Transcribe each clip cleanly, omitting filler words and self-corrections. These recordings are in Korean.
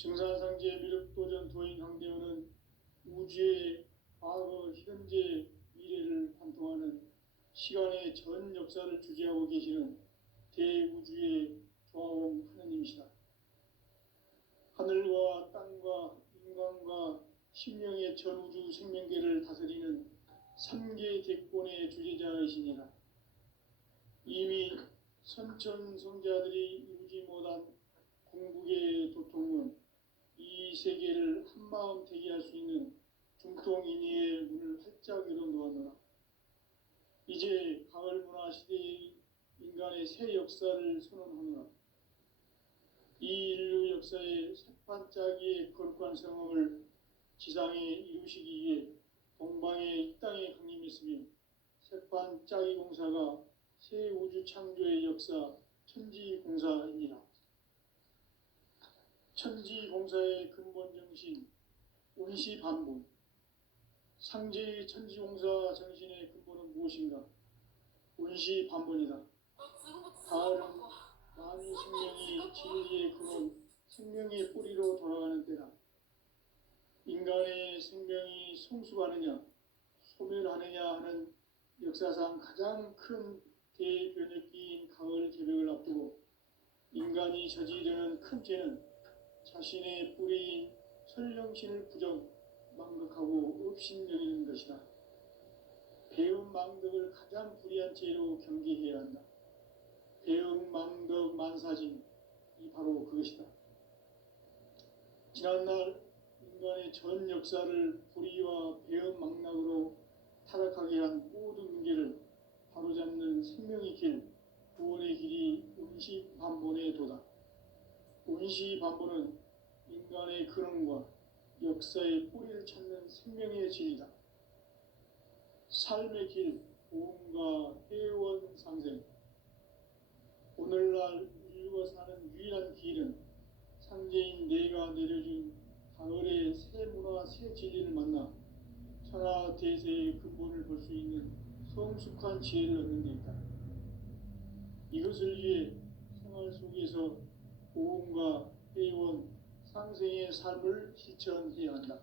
증산상제 미륵도전 도인 강대원은 우주의 과거, 현재, 미래를 관통하는 시간의 전 역사를 주재하고 계시는 대우주의 조화원 하느님이시다. 하늘과 땅과 인간과 신명의 전우주 생명계를 다스리는 삼계 대권의 주재자이시니라. 이미 선천성자들이 이루지 못한 궁극의 도통은 이 세계를 한마음 되게 할 수 있는 중통인의의 문을 활짝 열어놓았노라. 이제 가을 문화 시대의 인간의 새 역사를 선언하노라. 이 인류 역사의 새반짝이의 거룩한 성험을 지상에 이루시기 위해 동방의 이 땅에 강림했으며 새반짝이 공사가 새 우주 창조의 역사 천지공사이니라. 천지공사의 근본 정신 운시반본. 상제의 천지공사 정신의 근본은 무엇인가? 운시반본이다. 가을은 만유 생명이 진리의 근원, 생명의 뿌리로 돌아가는 때다. 인간의 생명이 성숙하느냐, 소멸하느냐 하는 역사상 가장 큰 대변혁기인 가을 개벽을 앞두고 인간이 저지르는 큰 죄는 자신의 뿌리인 설령신을 망극하고 업신여기는 것이다. 배은 망덕을 가장 불의한 죄로 경계해야 한다. 배은 망덕 만사짐이 바로 그것이다. 지난날 인간의 전 역사를 불의와 배은 망락으로 타락하게 한 모든 문제를 바로잡는 생명의 길, 구원의 길이 운시반본의 도다. 운시반본은 인간의 근원과 역사의 뿌리를 찾는 생명의 진리다. 삶의 길, 보험과 회원 상생. 오늘날 인류가 사는 유일한 길은 상제인 내가 내려준 가을의 새 문화, 새 진리를 만나 천하 대세의 근본을 볼 수 있는 성숙한 지혜를 얻는 데 있다. 이것을 위해 생활 속에서 보험과 회원, 상생의 삶을 실천해야 한다.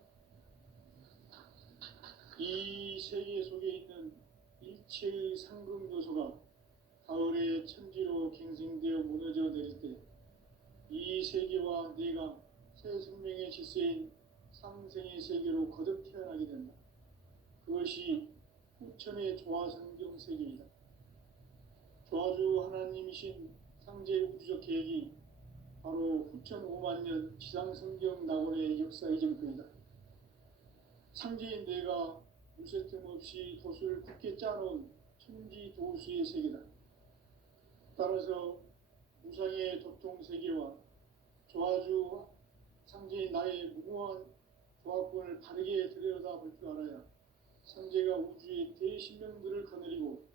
이 세계 속에 있는 일체의 상금 요소가 가을의 천지로 갱생되어 무너져 내릴 때 이 세계와 내가 새 생명의 질서인 상생의 세계로 거듭 태어나게 된다. 그것이 후천의 조화성경 세계이다. 조화주 하나님이신 상제 우주적 계획이 바로 후천 5만 년 지상성경 낙원의 역사 이정표이다. 상제인 내가 무쇠 틈 없이 돛을 굳게 짜놓은 천지도수의 세계다. 따라서 무상의 도통 세계와 조화주 상제인 나의 무궁한 조화권을 바르게 들여다볼 줄 알아야 상제가 우주의 대신명들을 거느리고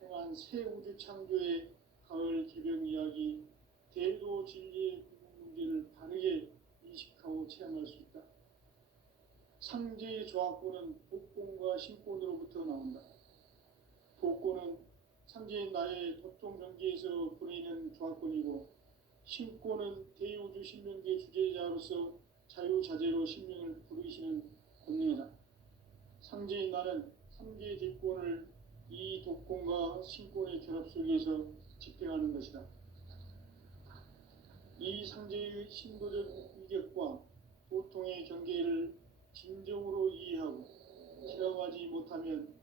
행한 새 우주 창조의 가을 개벽 이야기, 대도 진리의 궁극 문제를 바르게 인식하고 체험할 수 있다. 상제의 조합권은 복권과 신권으로부터 나온다. 복권은 상제인 나의 도통 경계에서 보내는 조합권이고, 신권은 대우주 신명계 주제자로서 자유자재로 신명을 부르시는 권능이다. 상제인 나는 삼계 대권을 이 독권과 신권의 결합 속에서 집행하는 것이다. 이 상제의 신도적 위격과 보통의 경계를 진정으로 이해하고 체험하지 못하면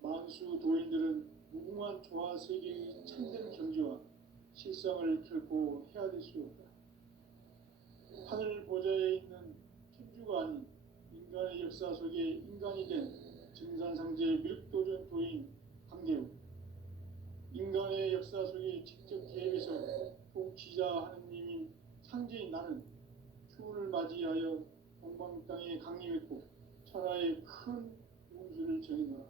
만수 도인들은 무궁한 조화 세계의 참된 경지와 실상을 결코 헤아릴 수 없다. 하늘 보좌에 있는 천주가 아닌 인간의 역사 속에 인간이 된 증산상제 미륵도전 도인 강대우. 인간의 역사 속에 직접 개입해서 통치자 하느님인 상제인 나는 추운을 맞이하여 동방 땅에 강림했고 천하의 큰 운수를 정했노라.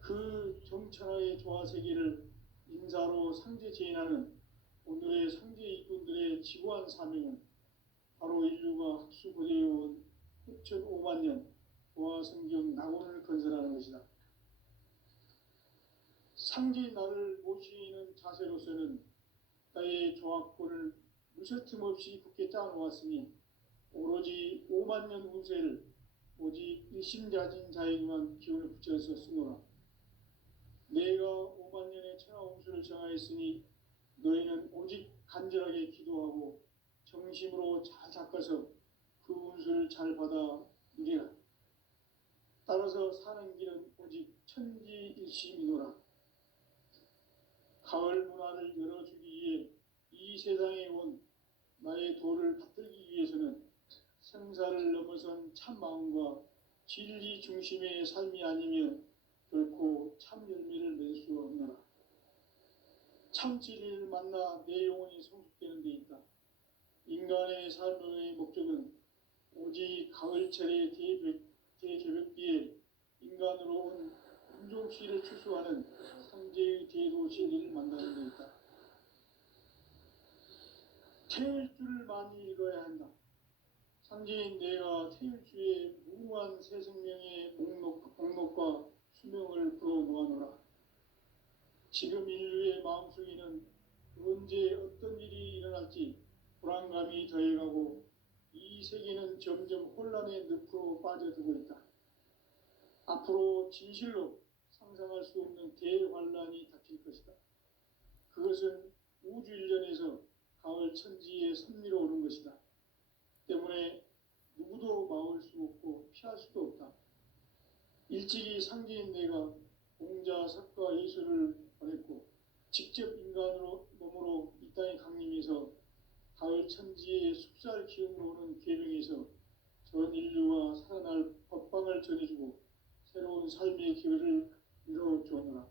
그 정천하의 조화세계를 인사로 상제 제인하는 오늘의 상제 일꾼들의 지고한 사명은 바로 인류가 학수고대해온 후천 5만 년 조화성경 낙원을 건설하는 것이다. 상제인 나를 모시는 자세로서는 나의 조합권을 무쇠틈 없이 굳게 짜놓았으니 오로지 5만 년 운세를 오직 일심자진 자에게만 기운을 붙여서 쓰노라. 내가 5만 년의 천하 운수를 정하였으니 너희는 오직 간절하게 기도하고 정심으로 잘 닦아서 그 운수를 잘 받아 누리라. 따라서 사는 길은 오직 천지일심이노라. 가을 문화를 열어주기 위해 이 세상에 온 나의 도를 받들기 위해서는 생사를 넘어선 참 마음과 진리 중심의 삶이 아니면 결코 참 열매를 맺을 수 없노라. 참 진리를 만나 내 영혼이 성숙되는 데 있다. 인간의 삶의 목적은 오직 가을철의 대개벽비에 인간으로 온 인종씨를 추수하는 상제의 대도 진리를 만나는 데 있다. 태일 줄을 많이 읽어야 한다. 상제인 내가 태일주의 무궁한 새 생명의 목록과 수명을 불어놓아노라. 지금 인류의 마음속에는 언제 어떤 일이 일어날지 불안감이 더해가고 이 세계는 점점 혼란의 늪으로 빠져들고 있다. 앞으로 진실로 상상할 수 없는 대환란이 닥칠 것이다. 그것은 우주 일련에서 가을 천지의 섭리로 오는 것이다. 때문에 누구도 막을 수 없고 피할 수도 없다. 일찍이 상제인 내가 공자, 석가, 예수를 보냈고 직접 인간으로 몸으로 이 땅에 강림해서 가을 천지의 숲살 기운으로 오는 계명에서 전 인류와 살아날 법방을 전해주고 새로운 삶의 기회를 이뤄주었노라.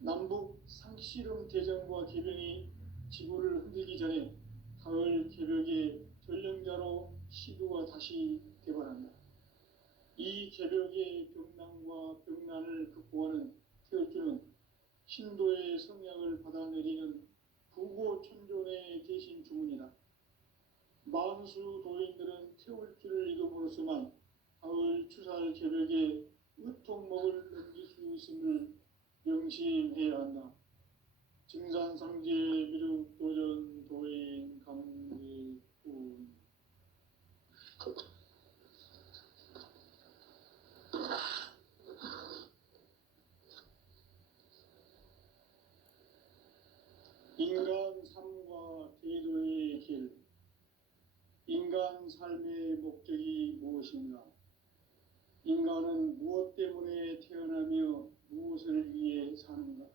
남북 상씨름 대전과 계명이 지구를 흔들기 전에 가을 개벽의 전령자로 시도가 다시 개발한다. 이 개벽의 병난과 병난을 극복하는 태울주는 신도의 성약을 받아내리는 부고천존의 대신 주문이다. 만수 도인들은 태울주를 읽음으로써만 가을 추살 개벽의 의통목을 넘길 수 있음을 명심해야 한다. 증산상제 미륵도전 도인 강제군. 인간 삶과 대도의 길. 인간 삶의 목적이 무엇인가? 인간은 무엇 때문에 태어나며 무엇을 위해 사는가?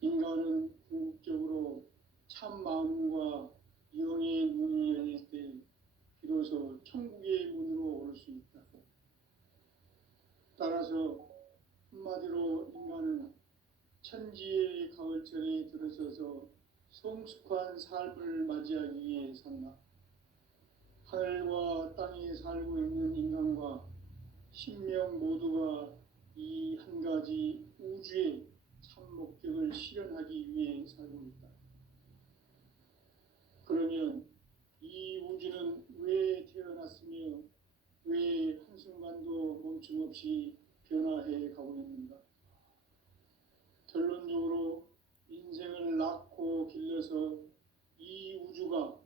인간은 궁극적으로 참 마음과 영의 문이 열릴 때 비로소 천국의 문으로 오를 수 있다. 따라서 한마디로 인간은 천지의 가을철에 들어서서 성숙한 삶을 맞이하기 위해 산다. 하늘과 땅에 살고 있는 인간과 신명 모두가 이 한 가지 우주의 참 목적을 실현하기 위해 살고 있다. 그러면 이 우주는 왜 태어났으며 왜 한순간도 멈춤없이 변화해 가고 있는가? 결론적으로 인생을 낳고 길러서 이 우주가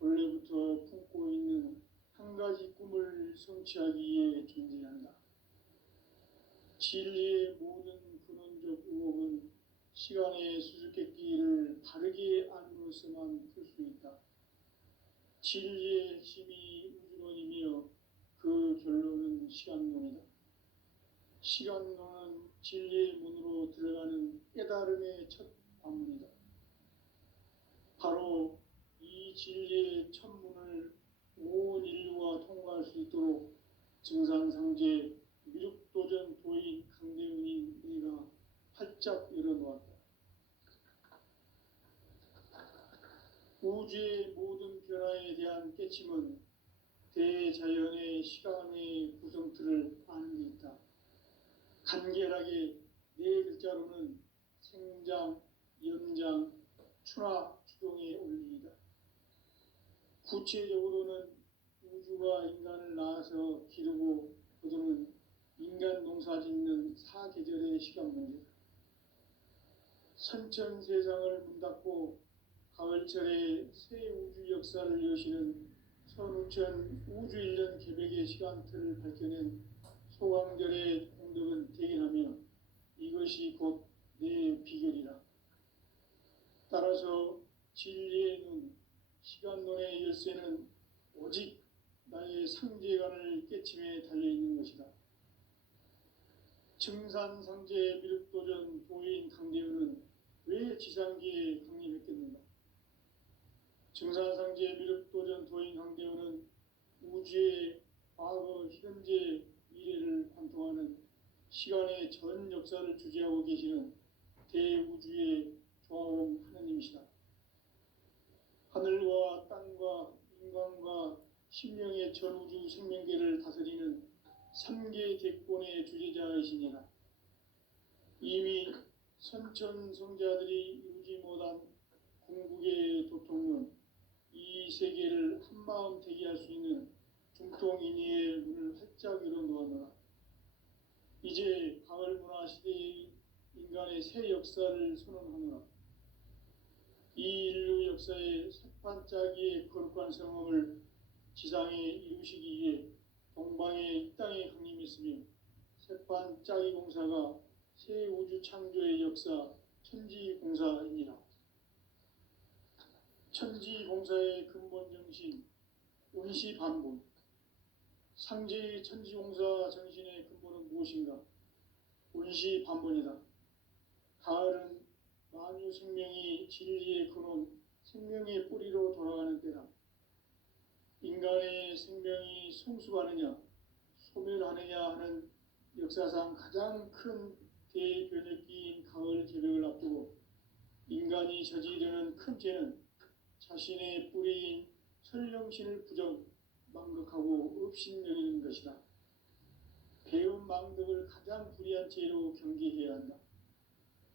원래부터 품고 있는 한 가지 꿈을 성취하기 위해 존재한다. 진리의 모든 근원적 의혹은 시간의 수수께끼를 바르게 알므로서만 풀 수 있다. 진리의 핵심이 우주론이며 그 결론은 시간론이다. 시간론은 진리의 문으로 들어가는 깨달음의 첫 관문이다. 바로 이 진리의 첫 문을 온 인류가 통과할 수 있도록 증산상제 미륵도전 도인 강대훈인 내가 활짝 열어놓았다. 우주의 모든 변화에 대한 깨침은 대자연의 시간의 구성틀을 아는 데 있다. 간결하게 네 글자로는 생장, 연장, 추락, 추동의 원리이다. 구체적으로는 우주가 인간을 낳아서 기르고 거두는 인간 농사 짓는 사계절의 시간 문제다. 선천 세상을 문 닫고 가을철에 새 우주 역사를 여시는 선우천 우주일년 개벽의 시간틀을 밝혀낸 소강절의 공덕은 대견하며 이것이 곧 내 비결이라. 따라서 진리의 눈, 시간론의 열쇠는 오직 나의 상제관을 깨침에 달려있는 것이다. 증산상제 미륵도전 도인 강대우는 왜 지상기에 강림했겠는가? 증산상제 미륵도전 도인 강대우는 우주의 과거, 현재, 미래를 관통하는 시간의 전 역사를 주재하고 계시는 대우주의 조화원 하느님이시다. 하늘과 땅과 인간과 신명의 전우주 생명계를 다스리는 3개 대권의 주재자이시니라. 이미 선천성자들이 이루지 못한 궁극의 도통은 이 세계를 한마음 되게 할 수 있는 중통인의의 문을 활짝 열어놓았노라. 이제 가을문화 시대의 인간의 새 역사를 선언하노라. 이 인류 역사의 새판짜기의 거룩한 성험을 지상에 이루시기 위해 동방의 이 땅에 강림했으며 새판짜기 공사가 새 우주 창조의 역사 천지공사입니다. 천지공사의 근본 정신 운시반본. 상제의 천지공사 정신의 근본은 무엇인가? 운시반본이다. 가을은 만유 생명이 진리의 근원, 생명의 뿌리로 돌아가는 때다. 인간의 생명이 성숙하느냐, 소멸하느냐 하는 역사상 가장 큰 대변혁기인 가을 개벽을 앞두고 인간이 저지르는 큰 죄는 자신의 뿌리인 설령신을 부정, 망극하고 업신여기는 것이다. 배움 망덕을 가장 불의한 죄로 경계해야 한다.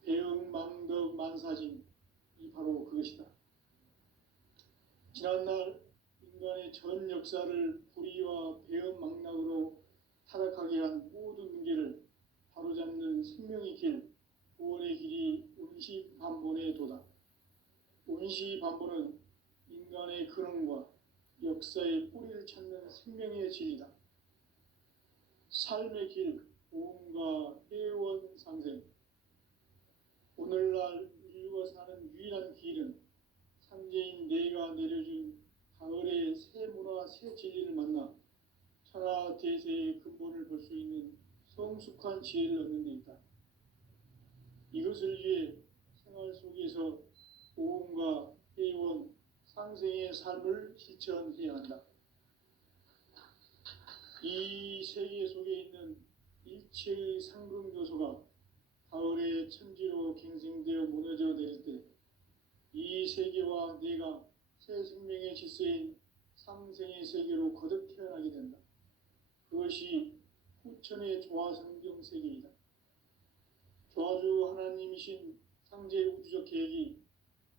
배움 망덕 만사진, 이 바로 그것이다. 지난날 인간의 전 역사를 불의와 배움 망락으로 타락하게 한 모든 문제를 바로잡는 생명의 길, 구원의 길이 운시반본의 도다. 운시반본은 인간의 근원과 역사의 뿌리를 찾는 생명의 진리다. 삶의 길, 보험과 회원 상생. 오늘날 인류가 사는 유일한 길은 상제인 내가 내려준 가을의 새 문화, 새 진리를 만나 천하 대세의 근본을 볼 수 있는 성숙한 지혜를 얻는 데 있다. 이것을 위해 생활 속에서 보험과 회원, 상생의 삶을 실천해야 한다. 이 세계 속에 있는 일체의 상금교소가 가을의 천지로 갱생되어 무너져 내릴 때 이 세계와 내가 새 생명의 질서인 상생의 세계로 거듭 태어나게 된다. 그것이 후천의 조화성경 세계이다. 조화주 하나님이신 상제 우주적 계획이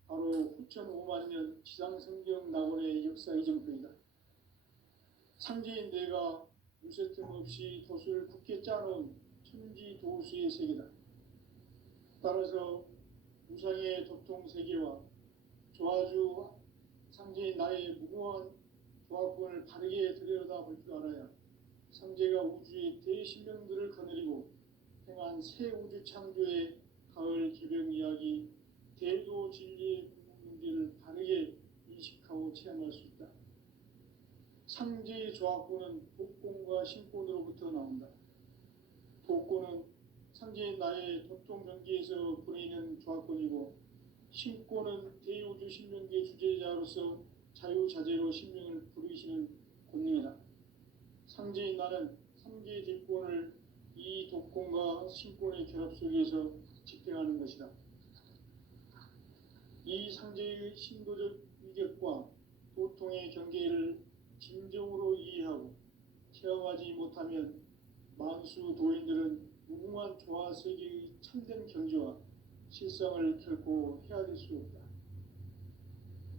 바로 후천 5만 년 지상성경 낙원의 역사 이정표이다. 상제인 내가 무쇠틈 없이 돛을 굳게 짜놓은 천지도수의 세계다. 따라서 우상의 도통 세계와 조화주 상제인 나의 무궁한 조화권을 바르게 들여다볼 줄 알아야 상제가 우주의 대신명들을 거느리고 행한 새 우주 창조의 가을 개벽 이야기, 대도 진리의 문제를 바르게 인식하고 체험할 수 있다. 상제의 조화권은 복권과 신권으로부터 나온다. 복권은 상제인 나의 도통 경계에서 보내는 조화권이고, 신권은 대우주 신명계 주제자로서 자유자재로 신명을 부르시는 권능이다. 상제인 나는 3개 대권을 이 독권과 신권의 결합 속에서 집행하는 것이다. 이 상제의 신도적 위격과 도통의 경계를 진정으로 이해하고 체험하지 못하면 만수 도인들은 무궁한 조화 세계의 참된 경지와 실상을 결코 헤아릴 수 없다.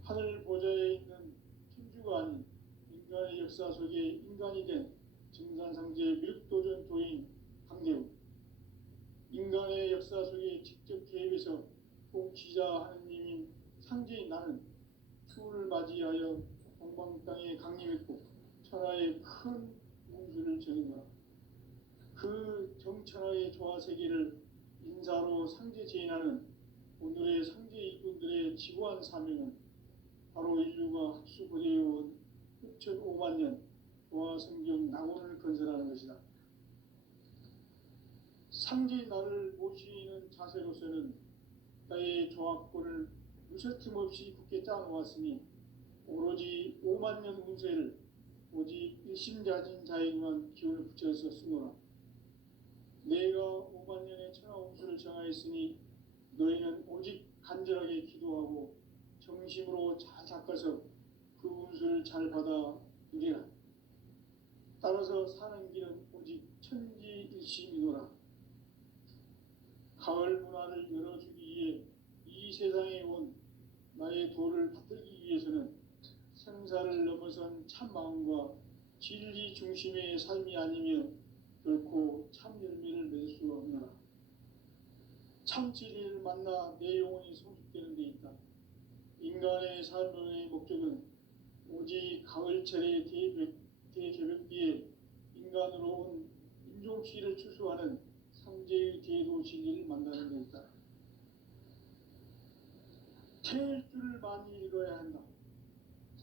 하늘 보좌에 있는 천주가 아닌 인간의 역사 속에 인간이 된 증산상제 미륵도전 도인 강대우. 인간의 역사 속에 직접 개입해서 통치자 하느님인 상제인 나는 추후를 맞이하여 동방 사방 땅에 강림했고 천하의 큰 운수를 정했노라. 그 정천하의 조화세계를 인사로 상제제인하는 오늘의 상제 이꾼들의 지구한 사명은 바로 인류가 학수고대해온 흡천 5만 년 조화성경 낙원을 건설하는 것이다. 상제의 나를 모시는 자세로서는 나의 조합권을 무설틈 없이 굳게 짜놓았으니 오로지 5만 년 운세를 오직 일심자진 자에게만 기운을 붙여서 쓰노라. 내가 5만 년의 천하 운수를 정하였으니 너희는 오직 간절하게 기도하고 정심으로 잘 닦아서 그 운수를 잘 받아 누리라. 따라서 사는 길은 오직 천지일심이노라. 가을 문화를 열어주기 위해 이 세상에 온 나의 도를 받들기 위해서는 생사를 넘어선 참 마음과 진리 중심의 삶이 아니면 결코 참 열매를 맺을 수가 없노라. 참 진리를 만나 내 영혼이 성숙되는 데 있다. 인간의 삶의 목적은 오직 가을철의 대개벽기에 인간으로 온 인종씨를 추수하는 상제의 대도 진리를 만나는 데 있다. 태일 줄을 많이 읽어야 한다.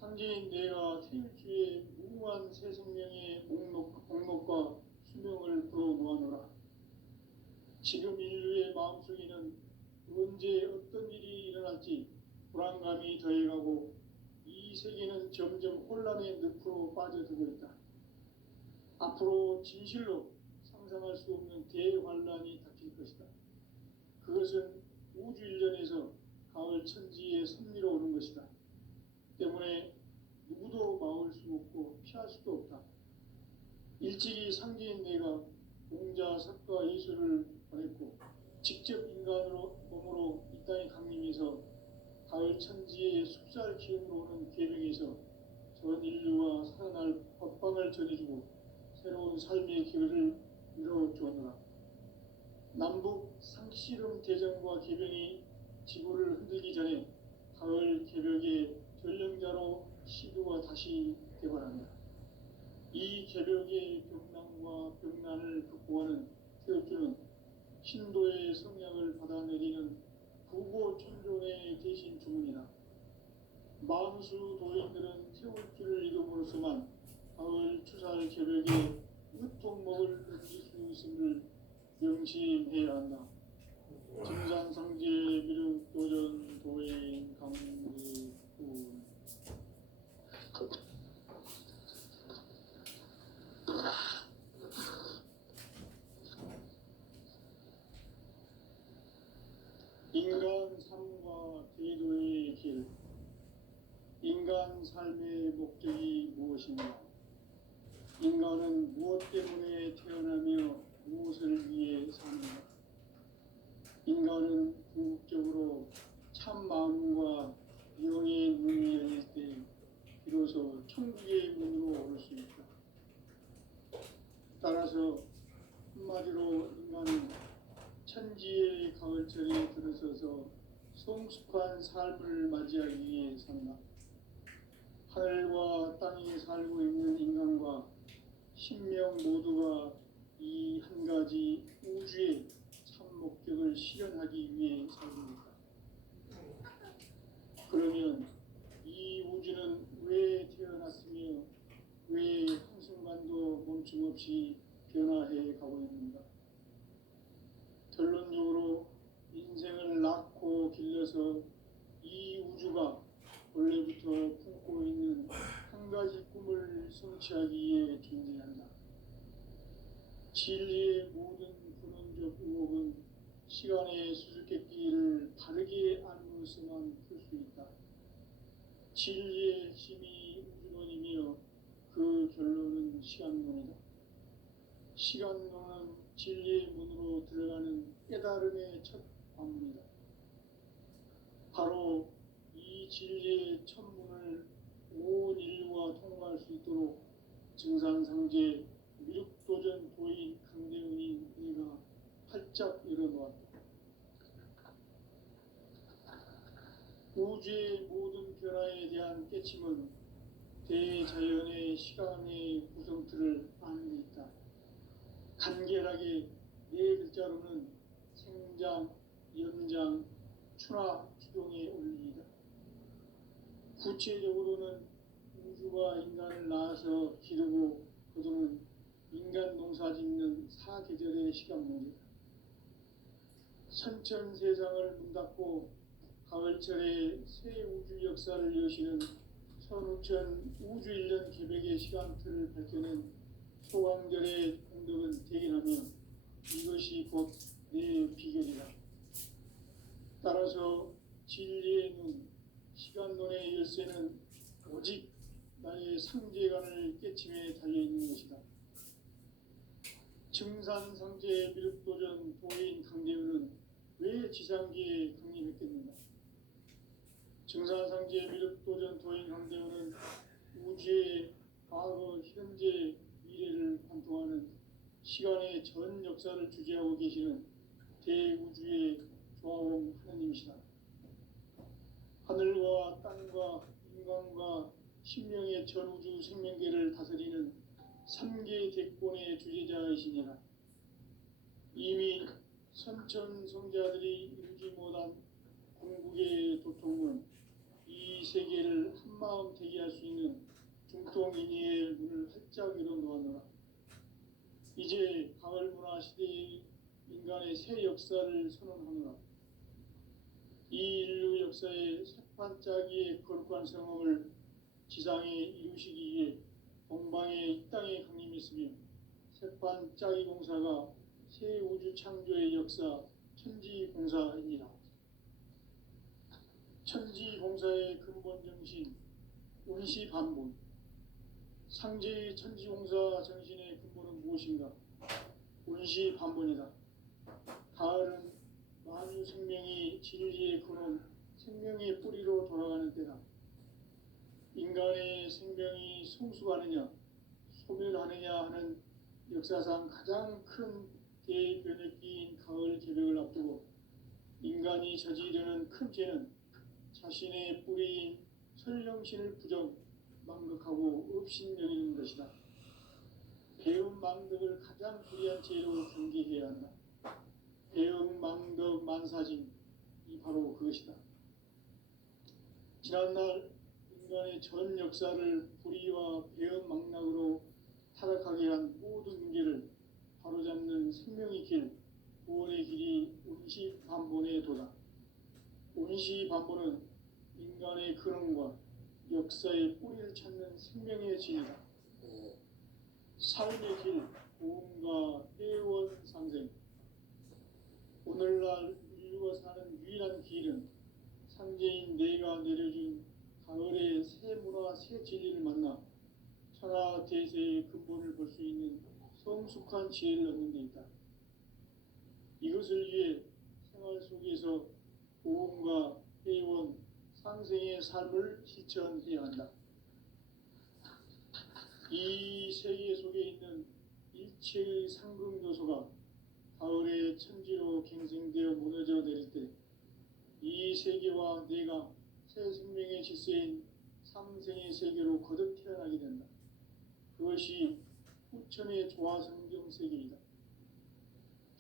상제인 내가 태일주의 무궁한 새 생명의 목록과 수명을 불어모아노라. 지금 인류의 마음속에는 언제 어떤 일이 일어날지 불안감이 더해가고 이 세계는 점점 혼란의 늪으로 빠져들고 있다. 앞으로 진실로 상상할 수 없는 대환란이 닥칠 것이다. 그것은 우주 일전에서 가을 천지의 섭리로 오는 것이다. 때문에 누구도 막을 수 없고 피할 수도 없다. 일찍이 상제인 내가 공자, 석가, 예수를 보냈고 직접 인간으로 몸으로 이 땅에 강림해서 가을 천지의 숲살 기운으로 오는 계명에서 전 인류와 살아날 법방을 전해주고 새로운 삶의 기회를 이뤄주었노라. 남북 상씨름 대전과 개병이 지구를 흔들기 전에 가을 개벽의 전령자로 시도가 다시 개발한다. 이 개벽의 병난과 병난을 극복하는 태엽주는 신도의 성약을 받아내리는 부고천존의 대신 주문이다. 만수 도인들은 태울주를 이름으로서만 가을 추살 개벽의 으통목을 얻을 수 있음을 명심해야 한다. 증산상제 비륵 도전 도인 강대군 인간 삶과 제도의 길. 인간 삶의 목적이 무엇인가? 인간은 무엇 때문에 태어나며 무엇을 위해 사는가? 인간은 궁극적으로 참 마음과 영의 문이 열릴 때 비로소 천국의 문으로 오를 수 있다. 따라서 한마디로 인간은 천지의 가을철에 들어서서 성숙한 삶을 맞이하기 위해 산다. 하늘과 땅에 살고 있는 인간과 신명 모두가 이 한 가지 우주의 참 목적을 실현하기 위해 살고 있다. 그러면 이 우주는 왜 태어났으며 왜 한순간도 멈춤 없이 변화해 가고 있는가? 결론적으로 인생을 낳고 길러서 이 우주가 원래부터 품고 있는 한 가지 꿈을 성취하기 위해 존재한다. 진리의 모든 근원적 의혹은 시간의 수수께끼를 바르게 알므로서만 풀 수 있다. 진리의 핵심이 우주론이며 그 결론은 시간론이다. 시간론은 진리의 문으로 들어가는 깨달음의 첫 관문이다. 바로 이 진리의 첫 문을 온 인류가 통과할 수 있도록 증산상제 미륵도전 도인 강대훈이 내가 활짝 열어놓았다. 우주의 모든 변화에 대한 깨침은 대자연의 시간의 구성틀을 아는 데 있다. 간결하게 네 글자로는 생장, 연장, 추나 추동의 원리이다. 구체적으로는 우주가 인간을 낳아서 기르고 거두는 인간 농사 짓는 사계절의 시간 문제다. 선천 세상을 문닫고 가을철에 새 우주 역사를 여시는 선우천 우주일년 개백의 시간틀을 밝혀낸 소강절의 공덕은 대견하며 이것이 곧 내 비결이다. 따라서 진리의 눈, 시간론의 열쇠는 오직 나의 상제관을 깨침에 달려있는 것이다. 증산상제 미륵도전 도인 강대우는 왜 지상기에 강림했겠는가? 증산상제 미륵도전 도인 강대우는 우주의 과거, 현재, 미래를 관통하는 시간의 전 역사를 주재하고 계시는 대우주의 조화원 하느님이시다. 하늘과 땅과 인간과 신명의 전우주 생명계를 다스리는 3개 대권의 주재자이시니라. 이미 선천성자들이 이루지 못한 궁극의 도통은 이 세계를 한마음 대기할 수 있는 중통인의의 문을 활짝 열어놓았노라. 이제 가을문화 시대의 인간의 새 역사를 선언하노라. 이 인류 역사의 새판짜기의 거룩한 성험을 지상에 이루시기 위해 동방의 이 땅에 강림했으며 새판짜기 공사가 새 우주 창조의 역사 천지공사이니라. 천지공사의 근본 정신 운시반본. 상제의 천지공사 정신의 근본은 무엇인가? 운시반본이다. 가을은 만유 생명이 진리의 근원, 생명의 뿌리로 돌아가는 때다. 인간의 생명이 성숙하느냐, 소멸하느냐 하는 역사상 가장 큰 대변혁기인 가을 개벽을 앞두고 인간이 저지르는 큰 죄는 자신의 뿌리인 설령신을 부정, 망극하고 업신여기는 것이다. 배운 망덕을 가장 불의한 죄로 경계해야 한다. 배운 망덕 만사짐이 바로 그것이다. 지난날 인간의 전 역사를 불의와 배은 망락으로 타락하게 한 모든 문제를 바로잡는 생명의 길, 구원의 길이 운시반본의 도다. 운시반본은 인간의 근원과 역사의 뿌리를 찾는 생명의 진이다. 삶의 길, 고음과 회원상생. 오늘날 인류가 사는 유일한 길은 상제인 내가 내려준 가을의 새 문화, 새 진리를 만나 천하 대세의 근본을 볼 수 있는 성숙한 지혜를 얻는 데 있다. 이것을 위해 생활 속에서 고음과 회원, 상생의 삶을 실천해야 한다. 이 세계 속에 있는 일체의 상극 요소가 가을의 천지로 갱생되어 무너져 내릴 때 이 세계와 내가 새 생명의 질서인 상생의 세계로 거듭 태어나게 된다. 그것이 후천의 조화성경 세계이다.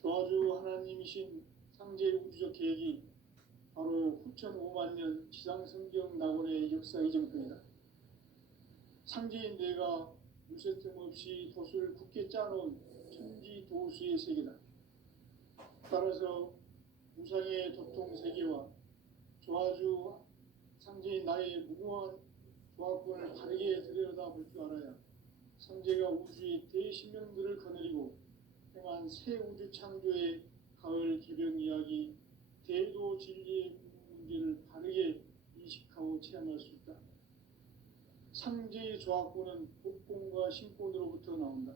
조화주 하나님이신 상제 우주적 계획이 바로 후천 5만 년 지상성경 낙원의 역사 이정표이다. 상제인 내가 무쇠틈 없이 도수를 굳게 짜놓은 천지 도수의 세계다. 따라서 무상의 도통 세계와 조화주 상제인 나의 무궁한 조화권을 바르게 들여다볼 줄 알아야 상제가 우주의 대신명들을 거느리고 행한 새 우주 창조의 가을 개벽 이야기, 대도 진리의 문제를 바르게 인식하고 체험할 수 있다. 상제의 조화권은 복권과 신권으로부터 나온다.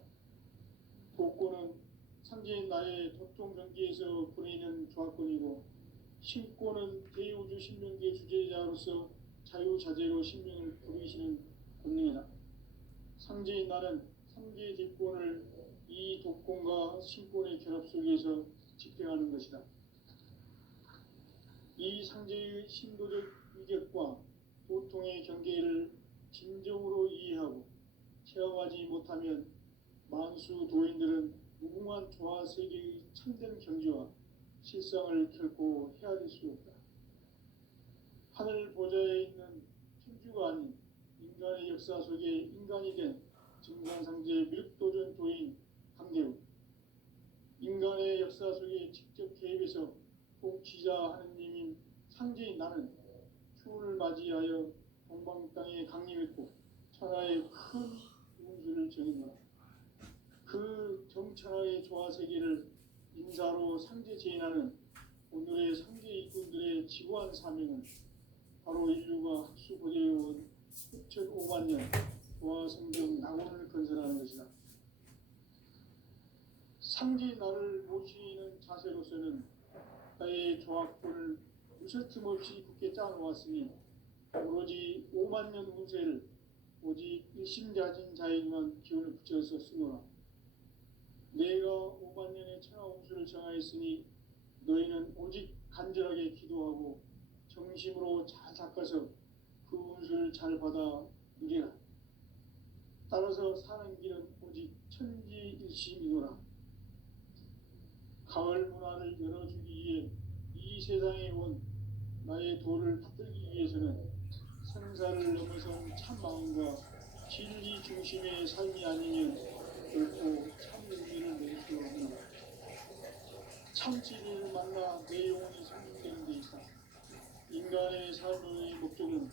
복권은 상제인 나의 도통 경계에서 보내는 조화권이고, 신권은 대우주 신명계 주제자로서 자유자재로 신명을 부리시는 권능이다. 상제인 나는 상제의 대권을 이 독권과 신권의 결합 속에서 집행하는 것이다. 이 상제의 신도적 위격과 보통의 경계를 진정으로 못하면 만수 도인들은 무궁한 조화 세계의 참된 경지와 실상을 결코 헤아릴 수 없다. 하늘 보좌에 있는 천주가 아닌 인간의 역사 속에 인간이 된 증산상제 밀도전 도인 강대우, 인간의 역사 속에 직접 개입해서 통치자 하느님인 상제인 나는 추운을 맞이하여 동방 땅에 강림했고 천하의 큰 운수를 정했노라. 그 정천하의 조화 세계를 인사로 상제 제인하는 오늘의 상제 일꾼들의 지구한 사명은 바로 인류가 학수 고대해온 6,500만 년 조화 성경 낙원을 건설하는 것이다. 상제인 나를 모시는 자세로서는 나의 조합권을 무설틈 없이 굳게 짜놓았으니 오로지 5만 년 운세를 오직 일심자진 자에게만 기운을 붙여서 쓰노라. 내가 5만 년의 천하 운수를 정하였으니 너희는 오직 간절하게 기도하고 정심으로 잘 닦아서 그 운수를 잘 받아 누리라. 따라서 사는 길은 오직 천지일심이노라. 가을 문화를 열어주기 위해 이 세상에 온 나의 도를 받들기 위해서는 생사를 넘어선 참 마음과 진리 중심의 삶이 아니면 결코 참 의미를 낼 수 없노라. 참 진리를 만나 내 영혼이 성공되는 데 있다. 인간의 삶의 목적은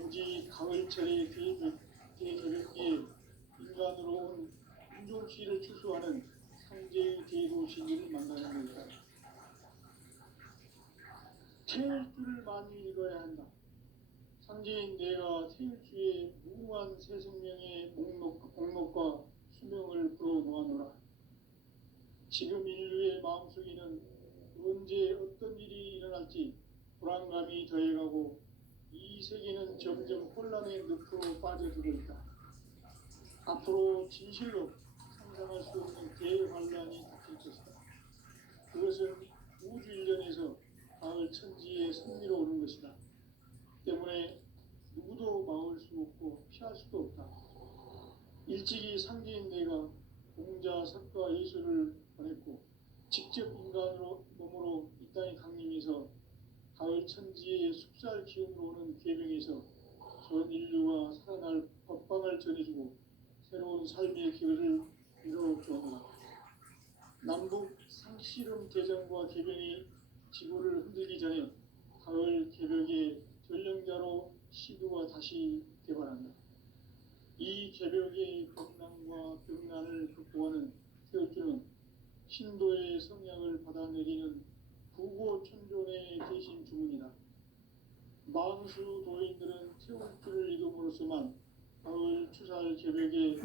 오직 가을철의 대저녁기에 인간으로 온 인종시를 추수하는 상제의 대도신을 만나는 것이다. 태일주를 많이 읽어야 한다. 상제인 내가 태일주의 무궁한 새 생명의 목록과 수명을 풀어놓아노라. 지금 인류의 마음속에는 언제 어떤 일이 일어날지 불안감이 더해가고 이 세계는 점점 혼란의 늪으로 빠져들고 있다. 앞으로 진실로 상상할 수 없는 대환란이 닥칠 것이다. 그것은 우주 일련에서 가을 천지에 승리로 오는 것이다. 때문에 누구도 막을 수 없고 피할 수도 없다. 일찍이 상제인 내가 공자, 석가, 예수를 보냈고 직접 인간으로 몸으로 이 땅에 강림해서 가을 천지의 숲살 기운으로 오는 계명에서 전 인류가 살아날 법방을 전해주고 새로운 삶의 길을 이뤄주었노라. 남북 상씨름 대전과 개변이 지구를 흔들기 전에 가을 개벽의 전령자로 시도가 다시 개발한다. 이 개벽의 겁난과 병난을 극복하는 태울주는 신도의 성향을 받아내리는 부고천존의 대신 주문이다. 만수 도인들은 태울주를 읽음으로써만 가을 추살 개벽의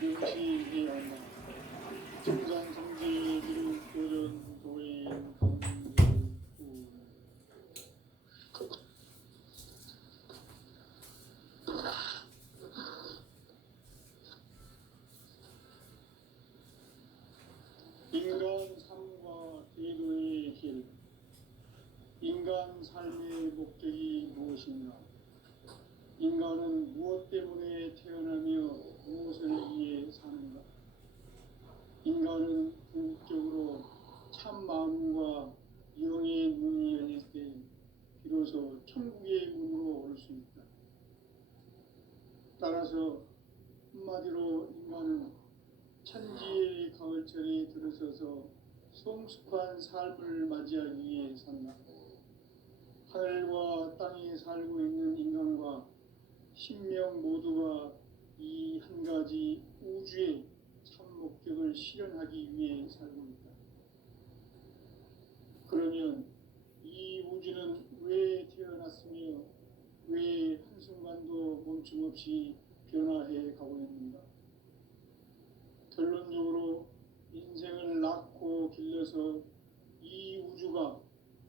명시해야 한다. 증산상제의 기록 도전 도인 강제구 인간 삶과 대도의 길. 인간 삶의 목적이 무엇인가? 인간은 무엇 때문에 태어나며 무엇을 위해 사는가? 인간은 궁극적으로 참 마음과 영의 문이 열릴 때 비로소 천국의 문으로 올 수 있다. 따라서 한마디로 인간은 천지의 가을철에 들어서서 성숙한 삶을 맞이하기 위해 산다. 하늘과 땅에 살고 있는 인간과 신명 모두가 이 한 가지 우주의 참 목적을 실현하기 위해 살고 있다. 그러면 이 우주는 왜 태어났으며 왜 한순간도 멈춤 없이 변화해 가고 있는가? 결론적으로 인생을 낳고 길러서 이 우주가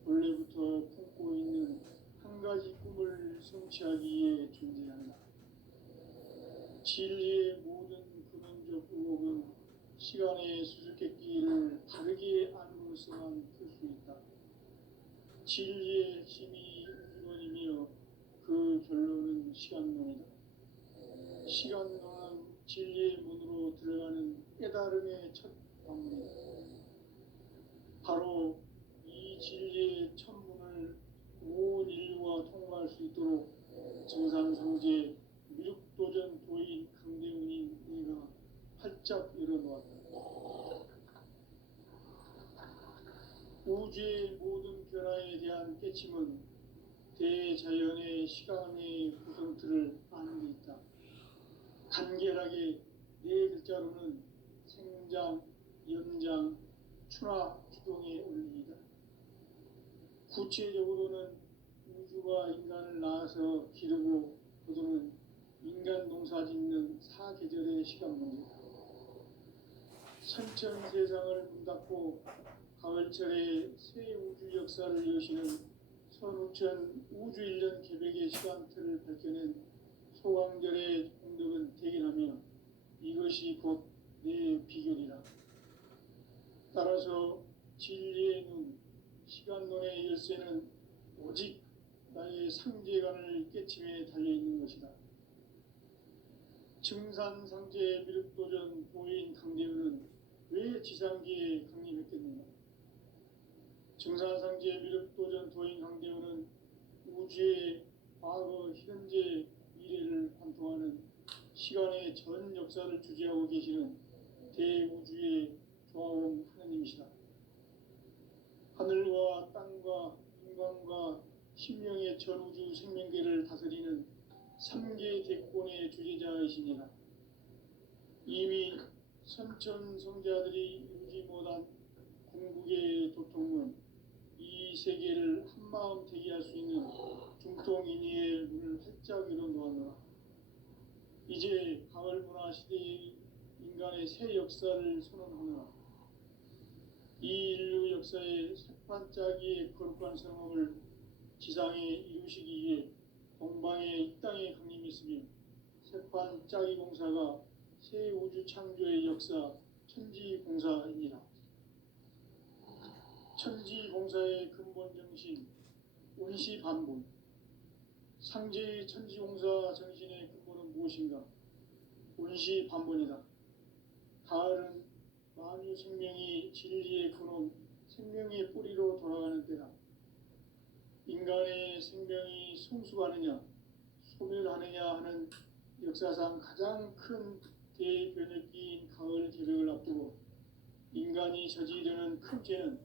원래부터 품고 있는 한 가지 꿈을 성취하기 위해 존재한다. 진리의 모든 근원적 의혹은 시간의 수수께끼를 바르게 안으로서만 풀 수 있다. 진리의 핵심이 우주론이며 그 결론은 시간론이다. 시간과는 진리의 문으로 들어가는 깨달음의 첫 방문이다. 바로 이 진리의 첫 문을 온 인류가 통과할 수 있도록 증산성제 미륵도전 도인 강대문인 내가 활짝 열어놓았다. 우주의 모든 변화에 대한 깨침은 대자연의 시간의 구성틀을 아는 데 있다. 간결하게 네 글자로는 생장, 연장, 추나 주동의 원리이다. 구체적으로는 우주가 인간을 낳아서 기르고 거두는 인간 농사 짓는 사계절의 시간 문제다. 선천 세상을 문 닫고 가을철에 새 우주 역사를 여시는 선우천 우주 1년 개백의 시간틀을 밝혀낸 소강절의 공덕은 대견하며 이것이 곧 내 비결이라. 따라서 진리의 눈, 시간론의 열쇠는 오직 나의 상제관을 깨침에 달려있는 것이다. 증산상제 미륵도전 도인 강대은은 왜 지상기에 강림했겠는가? 증산상제 미륵도전 도인 강대은은 우주의 과거, 현재, 미래를 관통하는 시간의 전 역사를 주재하고 계시는 대우주의 조화원 하느님이시다. 하늘과 땅과 인간과 신명의 전우주 생명계를 다스리는 3개 대권의 주재자이시니라. 이미 선천성자들이 이루지 못한 궁극의 도통은 이 세계를 한마음 되게 할 수 있는 중통인의의 문을 활짝 열어놓았노라. 이제 가을 문화 시대의 인간의 새 역사를 선언하노라. 이 인류 역사의 새반짝이의 거룩한 성업을 지상에 이루시기 위해 동방의 이 땅에 강림했으며 새반짝이 공사가 새 우주 창조의 역사 천지공사이니라. 천지공사의 근본 정신 운시반본. 상제의 천지공사 정신의 근본은 무엇인가? 운시반본이다. 가을은 만유 생명이 진리의 근원, 생명의 뿌리로 돌아가는 때다. 인간의 생명이 성숙하느냐, 소멸하느냐 하는 역사상 가장 큰 대변혁기인 가을 개벽을 앞두고 인간이 저지르는 큰 죄는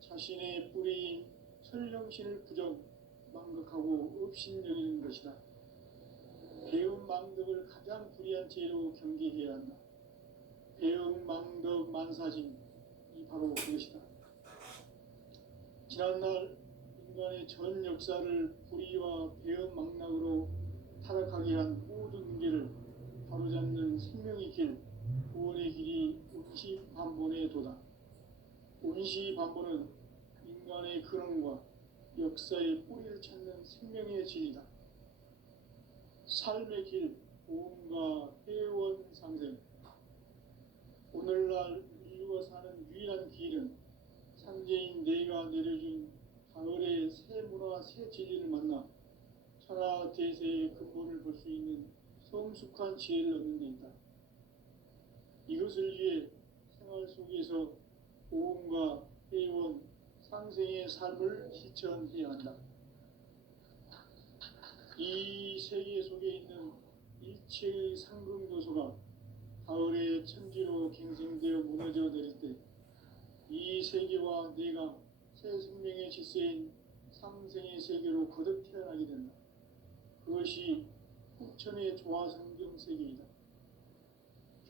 자신의 뿌리인 설령신을 부정, 망각하고 업신여기는 것이다. 배움 망덕을 가장 불의한 죄로 경계해야 한다. 배움 망덕 만사짐이 바로 그것이다. 지난날 인간의 전 역사를 불의와 배움 망락으로 타락하게 한 모든 문제를 바로잡는 생명의 길, 구원의 길이 운시반본의 도다. 운시반본은 인간의 근원과 역사의 뿌리를 찾는 생명의 진리다. 삶의 길, 보험과 회원 상생. 오늘날 인류가 사는 유일한 길은 상제인 내가 내려준 가을의 새 문화, 새 진리를 만나 천하 대세의 근본을 볼 수 있는 성숙한 지혜를 얻는 데 있다. 이것을 위해 생활 속에서 보험과 회원, 상생의 삶을 실천해야 한다. 이 세계 속에 있는 일체의 상금 요소가 가을의 천지로 갱생되어 무너져 내릴 때 이 세계와 내가 새 생명의 질서인 상생의 세계로 거듭 태어나게 된다. 그것이 후천의 조화성경 세계이다.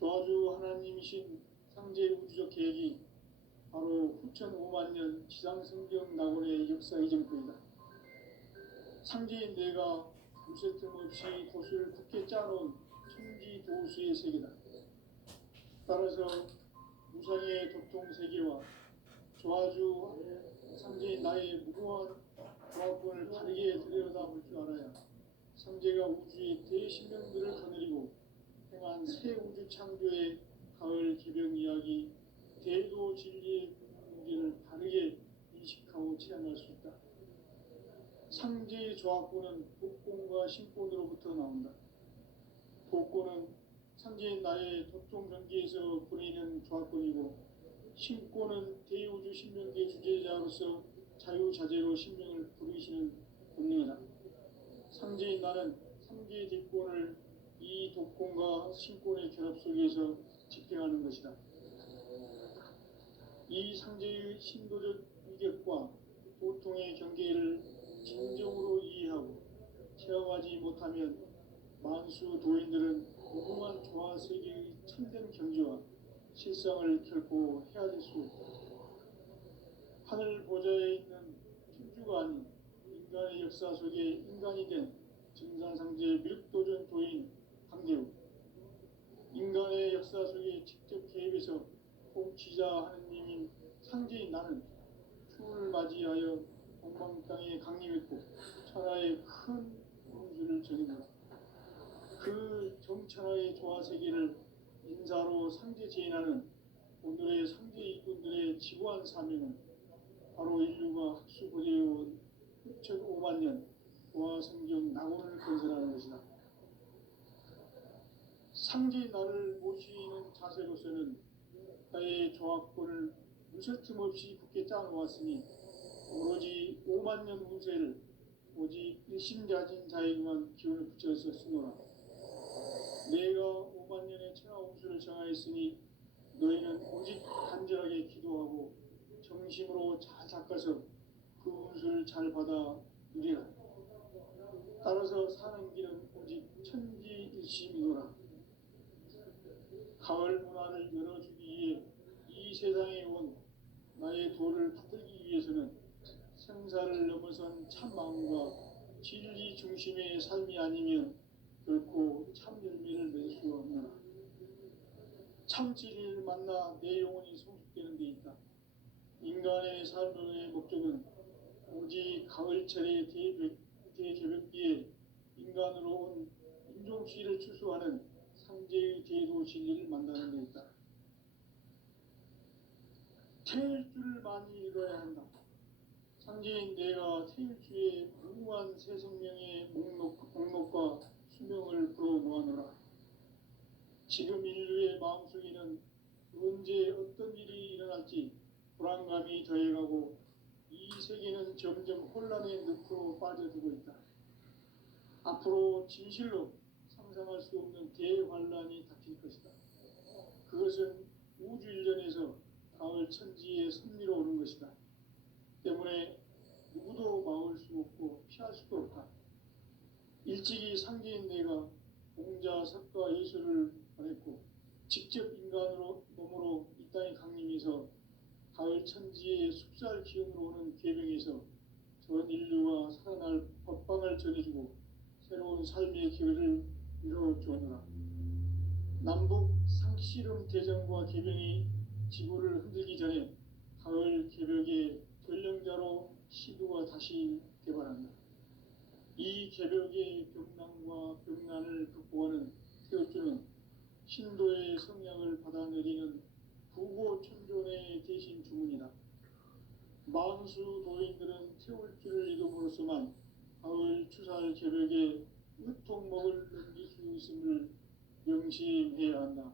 조화주 하나님이신 상제 우주적 계획이 바로 후천 5만 년 지상성경 낙원의 역사 이전부이다. 상제인 내가 무쇠틈 없이 도수를 굳게 짜놓은 천지 도수의 세계다. 따라서 무상의 도통 세계와 조화주 상제인 나의 무궁한 조화권을 바르게 들여다볼 줄 알아야 상제가 우주의 대신명들을 거느리고 행한 새 우주 창조의 가을 개벽 이야기, 대도 진리의 문제를 바르게 인식하고 체험할 수 있다. 상제의 조화권은 복권과 신권으로부터 나온다. 독고는 상제인 나의 독종 경기에서 보내는 조합권이고, 신고는 대우주 신명기의 주제자로서 자유자재로 신명을 부르시는 본능이다. 상제인 나는 3개의 대권을 이 독권과 신권의 결합 속에서 집행하는 것이다. 이 상제의 신도적 위격과 보통의 경계를 진정으로 이해하고 체험하지 못하면 만수 도인들은 무궁한 조화 세계의 참된 경지와 실상을 결코 헤아릴 수 없다. 하늘 보좌에 있는 천주가 아닌 인간의 역사 속에 인간이 된 증산상제 밀도전 도인 강대우, 인간의 역사 속에 직접 개입해서 통치자 하느님인 상제인 나는 추운을 맞이하여 동방 땅에 강림했고 천하의 큰 운수를 정했노라. 그 정천하의 조화세계를 인사로 상제 제인하는 오늘의 상제 이꾼들의 지구한 사명은 바로 인류가 학수고대해온 6,500만 년 조화성경 낙원을 건설하는 것이다. 상제인 나를 모시는 자세로서는 나의 조합권을 무설틈 없이 굳게 짜놓았으니 오로지 5만 년 운세를 오직 일심가진 자에게만 기운을 붙여서 쓰노라. 내가 5만 년의 천하 운수를 정하였으니 너희는 오직 간절하게 기도하고 정심으로 잘 닦아서 그 운수를 잘 받아 누리라. 따라서 사는 길은 오직 천지일심이노라. 가을 문화를 열어주기 위해 이 세상에 온 나의 도를 붙들기 위해서는 생사를 넘어선 참마음과 진리 중심의 삶이 아니면 결코 참 열매를 맺을 수 없노라. 참 진리를 만나 내 영혼이 성숙되는 데 있다. 인간의 삶의 목적은 오직 가을철의 대개벽기에 인간으로 온 인종시를 추수하는 상제의 대도 진리를 만나는 데 있다. 태일주를 많이 이뤄야 한다. 상제인 내가 태일주의 무궁한 새 생명의 목록과 수명을 불어놓아노라. 지금 인류의 마음속에는 언제 어떤 일이 일어날지 불안감이 더해가고 이 세계는 점점 혼란의 늪으로 빠져들고 있다. 앞으로 진실로 상상할 수 없는 대환란이 닥칠 것이다. 그것은 우주 일련에서 가을 천지의 섭리로 오는 것이다. 때문에 누구도 막을 수 없고 피할 수도 없다. 일찍이 상제인 내가 공자, 석가, 예수를 보냈고 직접 인간으로 몸으로 이 땅에 강림해서 가을 천지의 숙살 기운으로 오는 계명에서 전 인류가 살아날 법방을 전해주고 새로운 삶의 길을 이뤄주었노라. 남북 상씨름 대전과 계병이 지구를 흔들기 전에 가을 개벽의 전령자로 시두가 다시 개발한다. 이 개벽의 병난과 병난을 극복하는 태어주는 신도의 성량을 받아내리는 부고천존의 대신 주문이다. 만수 도인들은 태울주를 이름으로서만 가을 추살 개벽의 으통목을 넘길 수 있음을 명심해야 한다.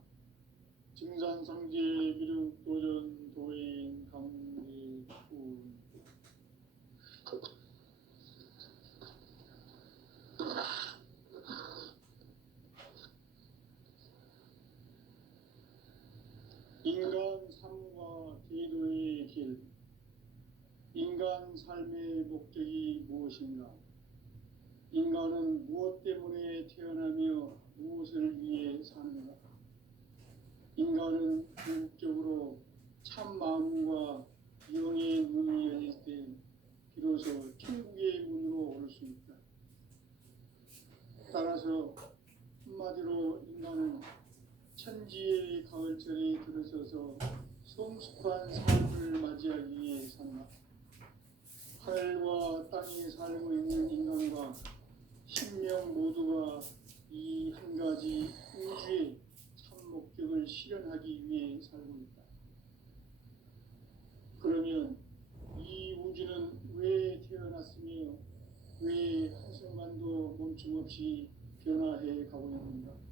증산상제 미륵도전 도인 강리군. 인간 삶과 기도의 길. 인간 삶의 목적이 무엇인가? 인간은 무엇 때문에 태어나며 무엇을 위해 사는가? 인간은 궁극적으로 참 마음과 영의 문이 열릴 때 비로소 천국의 문으로 오를 수 있다. 따라서 한마디로 인간은 천지의 가을철에 들어서서 성숙한 삶을 맞이하기 위해 산다. 하늘과 땅에 살고 있는 인간과 신명 모두가 이 한 가지 우주의 참 목적을 실현하기 위해 살고 있다. 그러면 이 우주는 왜 태어났으며 왜 한순간도 멈춤없이 변화해 가고 있는가?